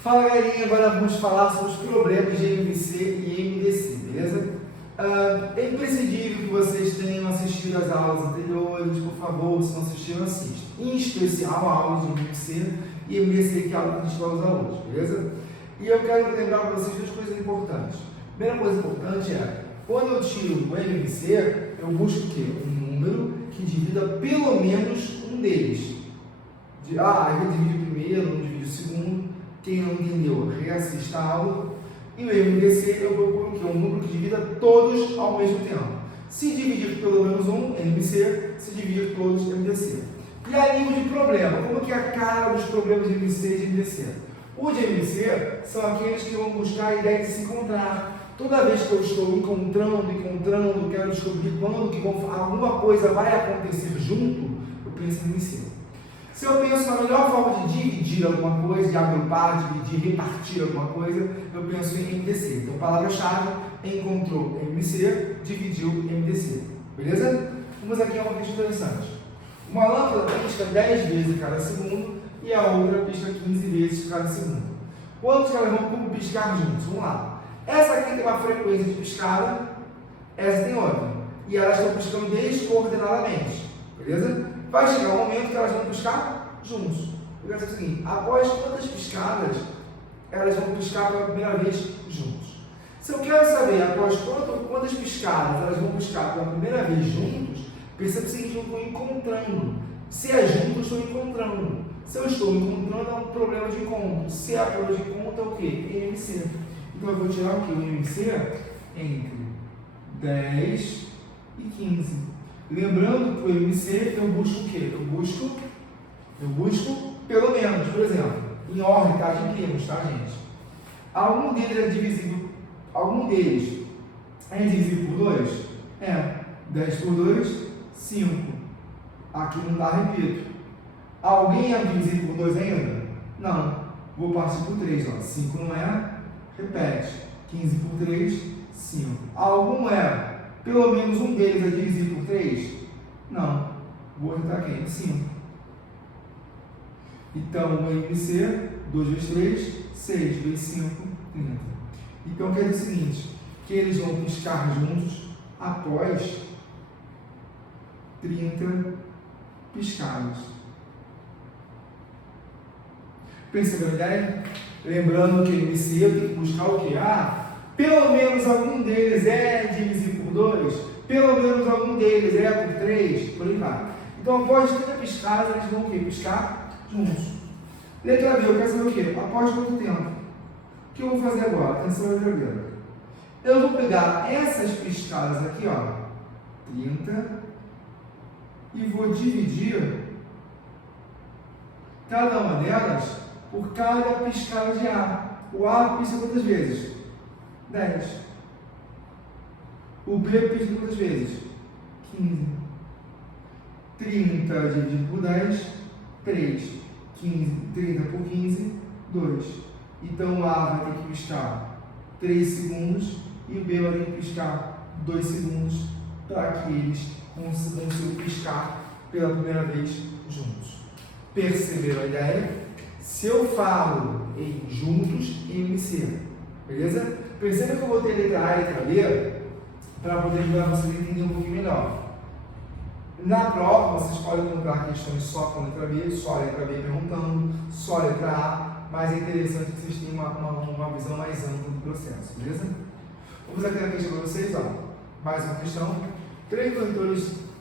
Fala galerinha, agora vamos falar sobre os problemas de MVC e MDC, beleza? É imprescindível que vocês tenham assistido às aulas anteriores, por favor, se não assistiram, assistam. Em especial a aula de MVC e MDC, que é a aula que a gente vai usar hoje, beleza? E eu quero lembrar para vocês duas coisas importantes. A primeira coisa importante é, quando eu tiro o MVC, eu busco o quê? Um número que divida pelo menos um deles. Eu vou dividir o primeiro, não dividir o segundo. Quem não entendeu, reassista a aula. E o MDC eu procuro que é um número que divida todos ao mesmo tempo. Se dividir pelo menos um, MDC. Se dividir todos, MDC. E a nível de problema, como que é a cara dos problemas de MDC e de MDC? O de MDC são aqueles que vão buscar a ideia de se encontrar. Toda vez que eu estou encontrando, quero descobrir quando que alguma coisa vai acontecer junto, eu penso em MDC. Se eu penso na melhor forma de dividir alguma coisa, de agrupar, de repartir alguma coisa, eu penso em MDC. Então, palavra-chave, encontrou MDC, dividiu MDC. Beleza? Vamos aqui a uma questão interessante. Uma lâmpada pisca 10 vezes cada segundo e a outra pisca 15 vezes cada segundo. Quantos elas vão piscar juntos? Vamos lá. Essa aqui tem uma frequência de piscada, essa tem outra. E elas estão piscando descoordenadamente. Beleza? Vai chegar um momento que elas vão piscar juntos. Eu quero dizer o seguinte, após quantas piscadas elas vão piscar pela primeira vez juntos? Se eu quero saber após quantas piscadas elas vão piscar pela primeira vez juntos, perceba o seguinte, eu estou encontrando. Se é junto, eu estou encontrando. Se eu estou encontrando, é um problema de encontro. Se é problema de encontro, é o quê? MC. Então eu vou tirar o quê? O MC entre 10 e 15. Lembrando que o MC eu busco o quê? Eu busco pelo menos, por exemplo, em ordem, tá? De primos, tá, gente? Algum deles é divisível por 2? 10 por 2, 5. Aqui não dá, repito. Alguém é divisível por 2 ainda? Não. Vou partir por 3, ó. 5 não é? Repete. 15 por 3, 5. Algum é? Pelo menos um deles é divisível por 3? Não. Vou ajudar aqui, 5. Então, o MC, 2 vezes 3, 6 vezes 5, 30. Então, quer dizer o seguinte, que eles vão piscar juntos após 30 piscadas. Percebeu a ideia? Lembrando que o MC eu tenho que buscar o quê? Pelo menos algum deles é divisível por 2, pelo menos algum deles é por 3, por aí vai. Então, após 30 piscadas, eles vão o quê? Piscar juntos. Letra B, eu quero saber o quê? Após quanto tempo? O que eu vou fazer agora? Atenção, letra B. Eu vou pegar essas piscadas aqui, ó, 30, e vou dividir cada uma delas por cada piscada de A. O A pisca quantas vezes? 10. O B pisca quantas vezes? 15. 30 dividido por 10, 3. 30 por 15, 2. Então o A vai ter que piscar 3 segundos e o B vai ter que piscar 2 segundos para que eles consigam piscar pela primeira vez juntos. Perceberam a ideia? Se eu falo em juntos, MC. Beleza? Perceba que eu vou ter letra A e letra B para poder ajudar vocês a entender um pouquinho melhor. Na prova, vocês podem encontrar questões só com letra B, só a letra B perguntando, só a letra A, mas é interessante que vocês tenham uma visão mais ampla do processo, beleza? Vamos aqui na questão para vocês, ó. Mais uma questão. 3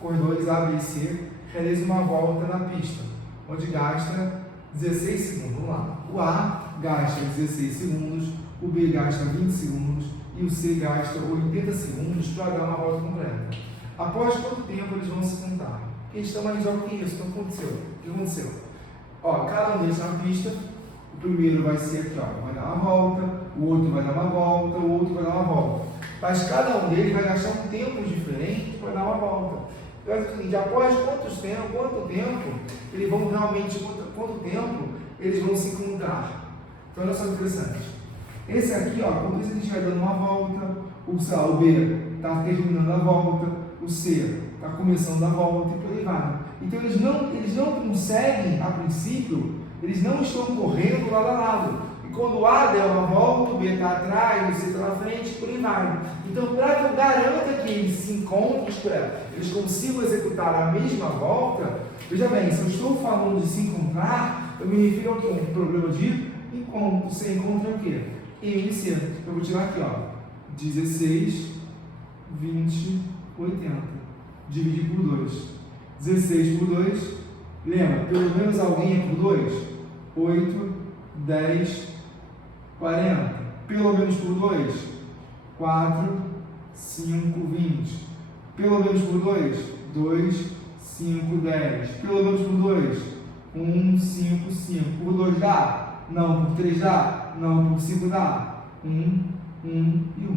corredores A, B e C realizam uma volta na pista, onde gasta 16 segundos. Vamos lá. O A gasta 16 segundos, o B gasta 20 segundos e o C gasta 80 segundos para dar uma volta completa. Após quanto tempo eles vão se contar? Questão mais óbvia que isso. Então, o que aconteceu? Ó, cada um deles na pista, o primeiro vai ser aqui, ó, vai dar uma volta, o outro vai dar uma volta, o outro vai dar uma volta. Mas cada um deles vai gastar um tempo diferente para dar uma volta. Então, é o seguinte, após quanto tempo eles vão realmente, quanto tempo eles vão se encontrar? Então, olha só que interessante. Esse aqui, ó, quando a gente vai dando uma volta, o B está terminando a volta, o C está começando a volta e por aí vai. Então eles não conseguem, a princípio, eles não estão correndo lado a lado. quando o A der uma volta, o B está atrás, o C está na frente, por aí vai. Então, para que eu garanta que eles se encontrem, eles consigam executar a mesma volta, veja bem, se eu estou falando de se encontrar, eu me refiro ao quê? Um problema de encontro. Você encontra o quê? MC. Eu vou tirar aqui, ó, 16, 20, 80. Dividir por 2. 16 por 2. Lembra, pelo menos alguém é por 2? 8, 10, 40. Pelo menos por 2? 4, 5, 20. Pelo menos por 2? 2, 5, 10. Pelo menos por 2? 1, 5, 5. Por 2 dá? Não. Por 3 dá? Não. Por 5 dá? 1, 1 e 1.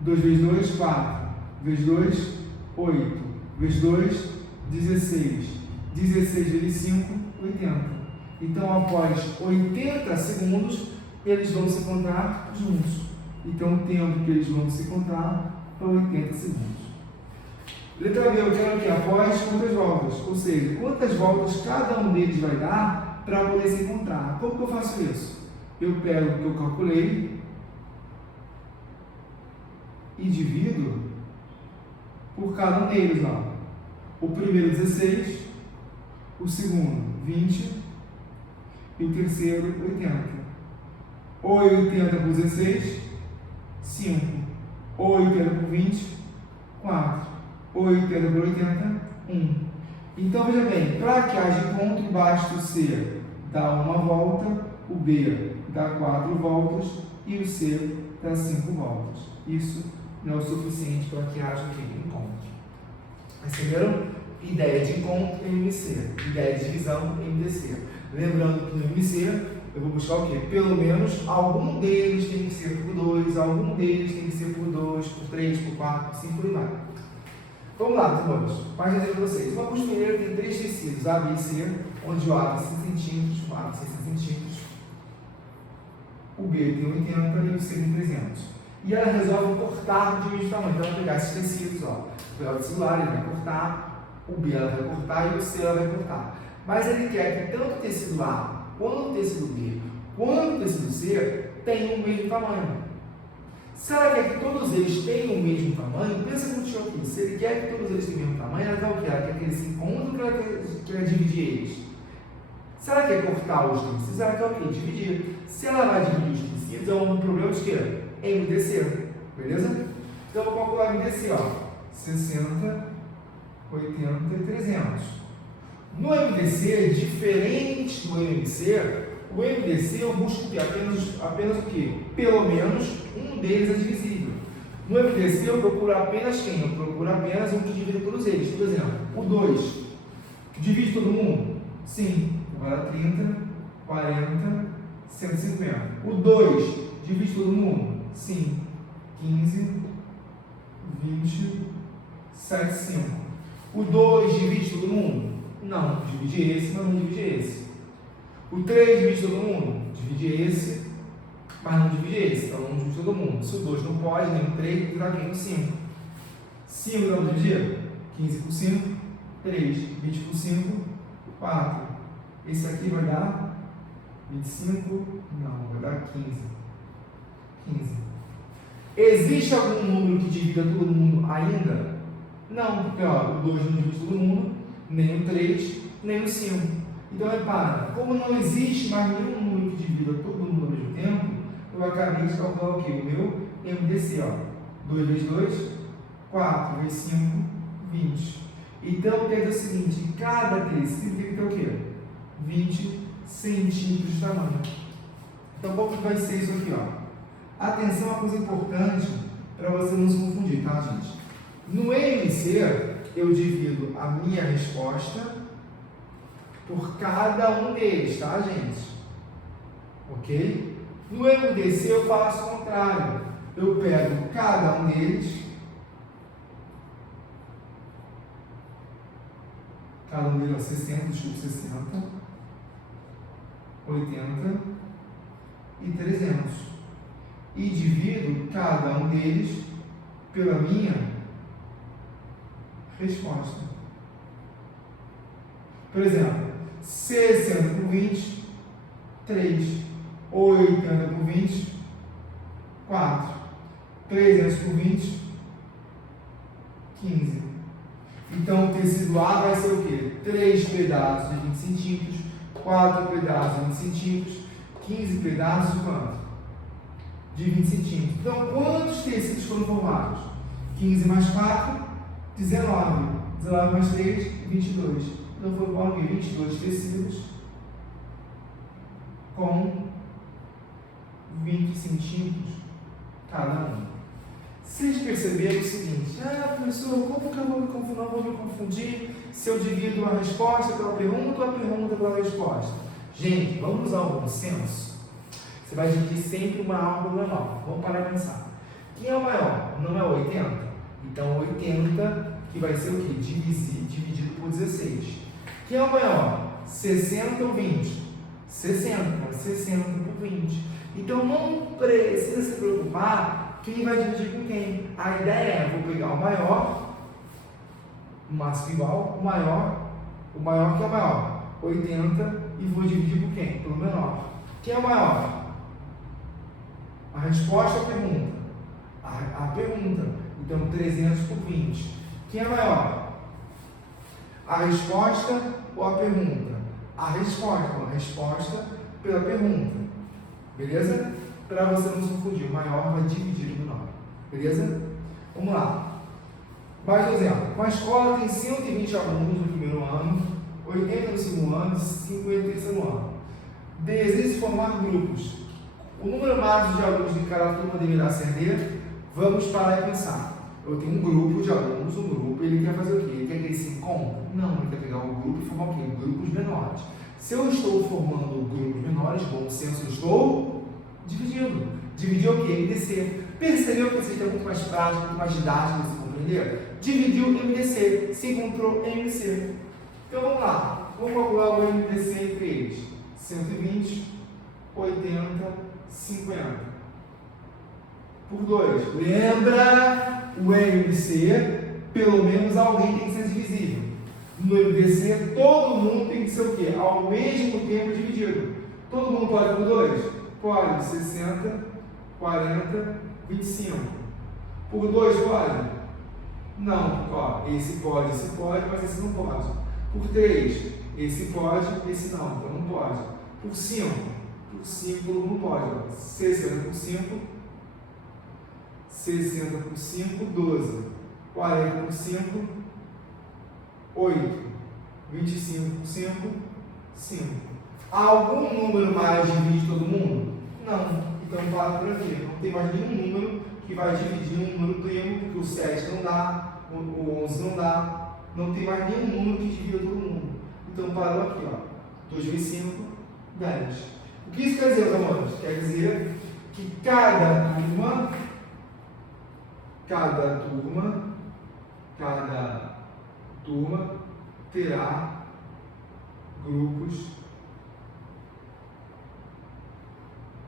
2 vezes 2, 4. Vezes 2, 8. Vezes 2, 16. 16 vezes 5, 80. Então, após 80 segundos, eles vão se encontrar juntos. Então, o tempo que eles vão se encontrar é 80 segundos. Letra B, eu quero aqui, após quantas voltas? Ou seja, quantas voltas cada um deles vai dar para poder se encontrar. Como que eu faço isso? Eu pego o que eu calculei e divido por cada um deles. Ó. O primeiro 16, o segundo 20 e o terceiro 80. 80 por 16, 5. 80 por 20, 4. 80 por 80, 1. Então, veja bem, para que haja encontro, basta o C dar uma volta, o B dar 4 voltas e o C dar 5 voltas. Isso não é o suficiente para que haja encontro. Perceberam? Ideia de encontro, MC. Ideia de divisão, MDC. Lembrando que no MC eu vou buscar o quê? Pelo menos algum deles tem que ser por 2, algum deles tem que ser por 2, por 3, por 4, por 5, por aí vai. Vamos lá, meus irmãos. Página para vocês. Uma costureira tem 3 tecidos, A, B e C, onde o A tem 5 centímetros, o A tem 60 centímetros, o B tem 80 e o C tem 300. E ela resolve cortar de mesmo tamanho. Então, ela vai pegar esses tecidos, ó, pegar o celular, ele vai cortar, o B ela vai cortar e o C ela vai cortar. Mas ele quer que tanto o tecido A, quanto o tecido B, quanto o tecido C tenham o mesmo tamanho. Se ela quer que todos eles tenham o mesmo tamanho, pensa contigo aqui. Se ele quer que todos eles tenham o mesmo tamanho, ela quer o quê? Ela quer que eles se encontrem ou ela quer dividir eles? Se ela quer cortar os tecidos, ela quer o quê? Dividir. Se ela vai dividir os tecidos, é um problema de quê? MDC. Beleza? Então eu vou calcular MDC, ó. 60, 80 e 300. No MDC, diferente do MMC, o MDC eu busco o quê? Apenas o quê? Pelo menos um deles é divisível. No MDC eu procuro apenas quem? Eu procuro apenas um que divide todos eles. Por exemplo, o 2 divide todo mundo? Sim. Vai dar 30, 40, 150. O 2 divide todo mundo? Sim. 15, 20, 75. O 2 divide todo mundo? Não. Divide esse, mas não divide esse. O 3 divide todo mundo? Divide esse, mas não divide esse. Então não divide todo mundo. Se o 2 não pode, nem o 3, virá quem? O 5. 5 não dividir? 15 por 5, 3. 20 por 5, 4. Esse aqui vai dar 25? Não, vai dar 15. 15. Existe algum número que divida todo mundo ainda? Não, porque ó, o 2 não divide todo mundo, nem o 3, nem o 5. Então, repara, como não existe mais nenhum número que divida todo mundo ao mesmo tempo, eu acabei de calcular o quê? O meu MDC, ó. 2 vezes 2, 4 vezes 5, 20. Então, quer dizer o seguinte, cada tecido tem que ter o quê? 20 centímetros de tamanho. Então, como que vai ser isso aqui, ó? Atenção, uma coisa importante para você não se confundir, tá, gente? No MC, eu divido a minha resposta por cada um deles, tá, gente? Ok? No MDC eu faço o contrário. Eu pego cada um deles, cada um deles é 60, desculpa, 60, 80 e 300. E divido cada um deles pela minha resposta. Por exemplo, 60 por 20, 3. 80 por 20, 4. 300 por 20, 15. Então, o tecido A vai ser o quê? 3 pedaços de 20 centímetros, 4 pedaços de 20 centímetros, 15 pedaços de quanto? De 20 centímetros. Então, quantos tecidos foram formados? 15 mais 4, 19. 19 mais 3, 22. Então, foram 22 tecidos com 20 centímetros cada um. Vocês perceberam o seguinte: professor, como que eu vou me confundir se eu divido a resposta pela pergunta ou a pergunta pela resposta? Gente, vamos usar o bom senso. Você vai dividir sempre uma maior pelo menor. Vamos parar e pensar. Quem é o maior? Não é 80? Então 80 que vai ser o quê? Dividido por 16. Quem é o maior? 60 ou 20? 60. 60 por 20. Então não precisa se preocupar quem vai dividir com quem. A ideia é, vou pegar o maior, o máximo igual, o maior que é o maior, 80, e vou dividir por quem? Pelo menor. Quem é o maior? A resposta à pergunta. A pergunta. Então, 300 por 20. Quem é maior? A resposta ou a pergunta? A resposta pela pergunta. Beleza? Para você não se confundir, o maior vai dividir o menor. Beleza? Vamos lá. Mais um exemplo. Uma escola tem 120 alunos no primeiro ano, 80 no segundo ano e 50 no terceiro ano. Deseja formar grupos. O número máximo de alunos de cada turma deverá ser de. Vamos parar e pensar. Eu tenho um grupo de alunos, ele quer fazer o quê? Ele quer crescer como? Não, ele quer pegar um grupo e formar o quê? Grupos menores. Se eu estou formando grupos menores, bom senso, eu estou dividindo. Dividir o quê? MDC. Percebeu que esse sistema é muito mais prático, muito mais didático de se compreender? Dividiu MDC, se encontrou MC. Então vamos lá. Vamos calcular o MDC entre eles. 120, 80, 50. Por 2. Lembra o MDC, pelo menos alguém tem que ser divisível. No MDC, todo mundo tem que ser o quê? Ao mesmo tempo dividido. Todo mundo pode por 2? Pode. 60, 40, 25. Por 2 pode? Não. Ó, esse pode, mas esse não pode. Por 3, esse pode, esse não. Então não pode. Por 5, todo mundo pode. 60 por 5, 60 por 5, 12. 40 por 5, 8. 25 por 5, 5. Algum número mais divide todo mundo? Não. Então para por aqui. Não tem mais nenhum número que vai dividir um número primo, porque o 7 não dá, o 11 não dá. Não tem mais nenhum número que divida todo mundo. Então parou aqui, ó. 2 vezes 5, 10. O que isso quer dizer, meus amores? Quer dizer que cada turma terá grupos.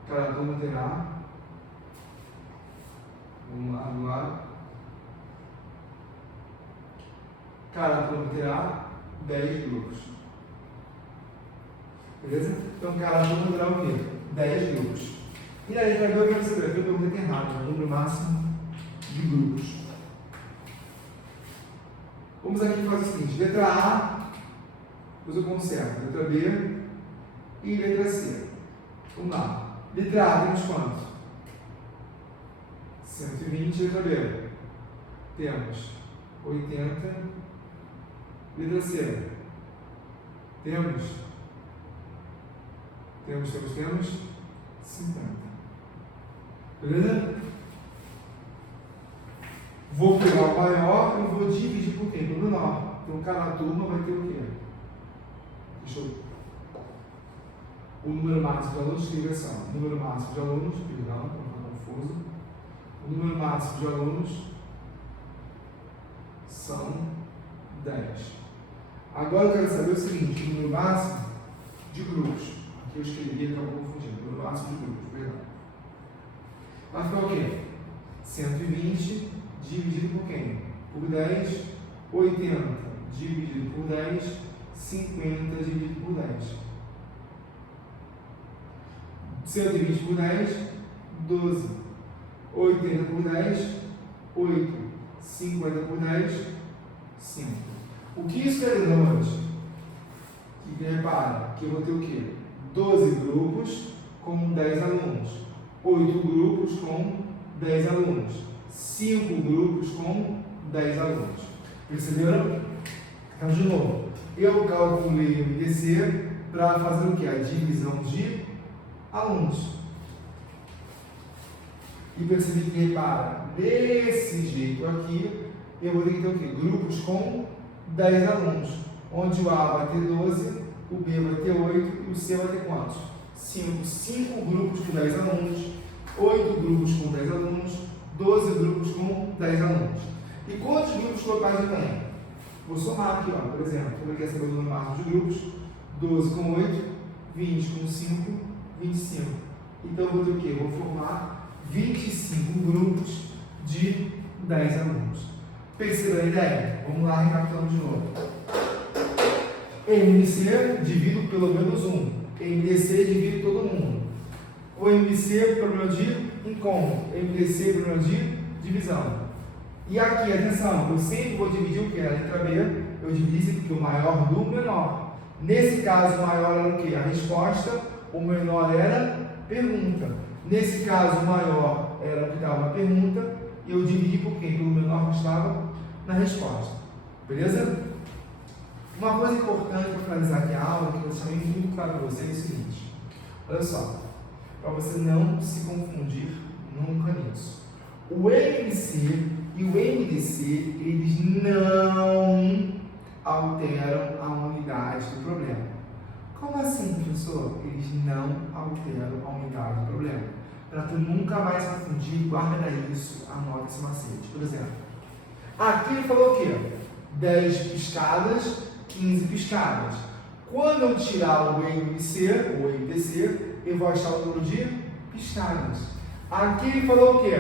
Cada turma terá. Vamos lá agora. Cada turma terá 10 grupos. Beleza? Então cada turma terá o quê? 10 grupos. E aí, para ver, eu quero saber, eu perguntei errado, o número máximo de grupos. Vamos aqui fazer o seguinte: letra A, depois eu conserto, letra B e letra C. Vamos lá. Letra A, temos quanto? 120, letra B. Temos 80. Letra C. Temos 50. Beleza? Vou pegar o maior e vou dividir por quê? Pelo menor. Então cada turma vai ter o quê? Deixa eu. O número máximo de alunos, escreve assim. O número máximo de alunos, perdão, para não ficar confuso. O número máximo de alunos são 10. Agora eu quero saber o seguinte: o número máximo de grupos. Aqui eu escrevi e acabou confundindo. O número máximo de grupos, perdão. Vai ficar o quê? 120 dividido por quem? Por 10. 80 dividido por 10. 50 dividido por 10. 120 por 10, 12. 80 por 10, 8. 50 por 10, 5. O que isso quer dizer hoje? Que repara que eu vou ter o quê? 12 grupos com 10 alunos. 8 grupos com 10 alunos. 5 grupos com 10 alunos. Perceberam? Então, de novo, eu calculei o MDC para fazer o quê? A divisão de alunos. E percebi que, repara, desse jeito aqui, eu vou ter que ter o quê? Grupos com 10 alunos. Onde o A vai ter 12, o B vai ter 8 e o C vai ter quantos? 5. 5 grupos com 10 alunos, 8 grupos com 10 alunos, 12 grupos com 10 alunos. E quantos grupos totais eu tenho? Vou somar aqui, ó, por exemplo, como quer saber o número máximo de grupos? 12 com 8, 20 com 5, 25. Então eu vou ter o quê? Vou formar 25 grupos de 10 alunos. Perceberam a ideia? Vamos lá, recapitulando de novo. MDC divido pelo menos 1. MDC divido todo mundo. O MDC, problema de encontro. MDC, problema de divisão. E aqui, atenção, eu sempre vou dividir o que? A letra B, eu dividi porque o maior do menor. Nesse caso, o maior era o que? A resposta, o menor era pergunta. Nesse caso, o maior era o que estava na pergunta, e eu dividi por quê? Pelo menor que estava na resposta. Beleza? Uma coisa importante para finalizar aqui a aula, que eu deixei muito claro para vocês, é o seguinte. Olha só, para você não se confundir nunca nisso. O MC e o MDC, eles não alteram a unidade do problema. Como assim, professor? Eles não alteram a unidade do problema. Para tu nunca mais se confundir, guarda isso, anota esse macete. Por exemplo, aqui ele falou o quê? 10 piscadas, 15 piscadas. Quando eu tirar o MC, ou MDC, eu vou achar o número de piscadas. Aqui ele falou o quê?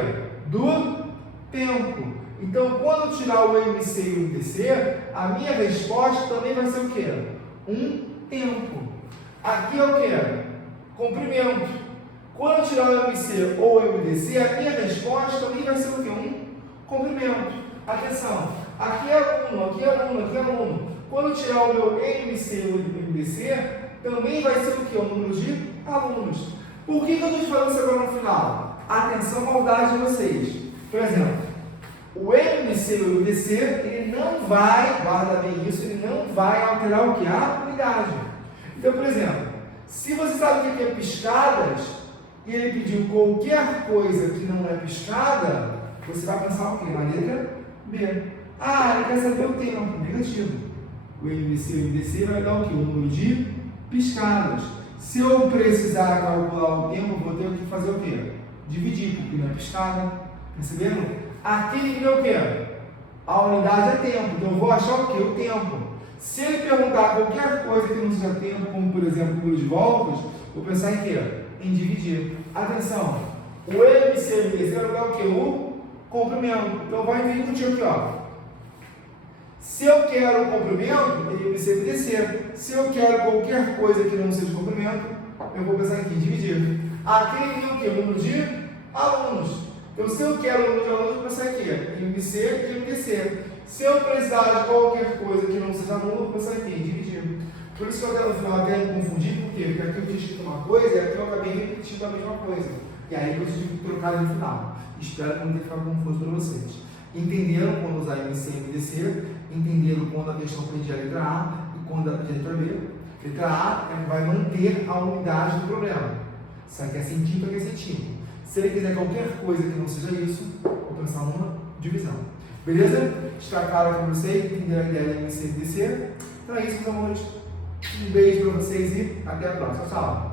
Do tempo. Então, quando eu tirar o MC e o MDC, a minha resposta também vai ser o quê? Um tempo. Aqui é o quê? Comprimento. Quando eu tirar o MC ou o MDC, a minha resposta também vai ser o quê? Um comprimento. Atenção, aqui é aluno, aqui é aluno, aqui é aluno. Quando eu tirar o meu MC ou o MDC, também vai ser o quê? O número de alunos. Por que eu estou te falando isso agora no final? Atenção, maldade de vocês. Por exemplo, o MDC e o MDC, ele não vai, guarda bem isso, ele não vai alterar o que? A unidade. Então, por exemplo, se você sabe o que é piscadas, e ele pediu qualquer coisa que não é piscada, você vai pensar o quê? Na letra B. Ah, ele quer saber o tempo. Negativo. O MDC e o MDC vai dar o quê? O número de piscadas. Se eu precisar calcular o tempo, eu vou ter que fazer o quê? Dividir, porque não é piscada. Perceberam? Aqui ele deu o quê? A unidade é tempo. Então eu vou achar o quê? O tempo. Se ele perguntar qualquer coisa que não seja tempo, como por exemplo o número de voltas, vou pensar em quê? Em dividir. Atenção, o MC e o MDC vai dar o quê? O comprimento. Então vai vir contigo aqui, ó. Se eu quero o comprimento, ele MC e MDC. Se eu quero qualquer coisa que não seja comprimento, eu vou pensar aqui em dividir. Aqui ele tem o quê? O número de alunos. Então se eu quero o número de alunos, eu vou pensar aqui, MC e MDC. Se eu precisar de qualquer coisa que não seja aluno, eu vou pensar aqui em dividir. Por isso que eu até no final até me confundi, por quê? Porque aqui eu tinha escrito uma coisa e aqui eu acabei repetindo a mesma coisa. E aí eu tive que trocar no final. Espero que não tenha ficado confuso para vocês. Entenderam quando usar MC e MDC? Entenderam quando a questão pedir a letra A e quando a pedir a letra B? Letra A vai manter a unidade do problema. Se ela quer centímetro, quer centímetro. Se ele quiser qualquer coisa que não seja isso, vou pensar numa divisão. Beleza? Está claro para vocês? Entenderam a ideia de MC e MDC? Então é isso, meus amores. Um beijo para vocês e até a próxima. Tchau!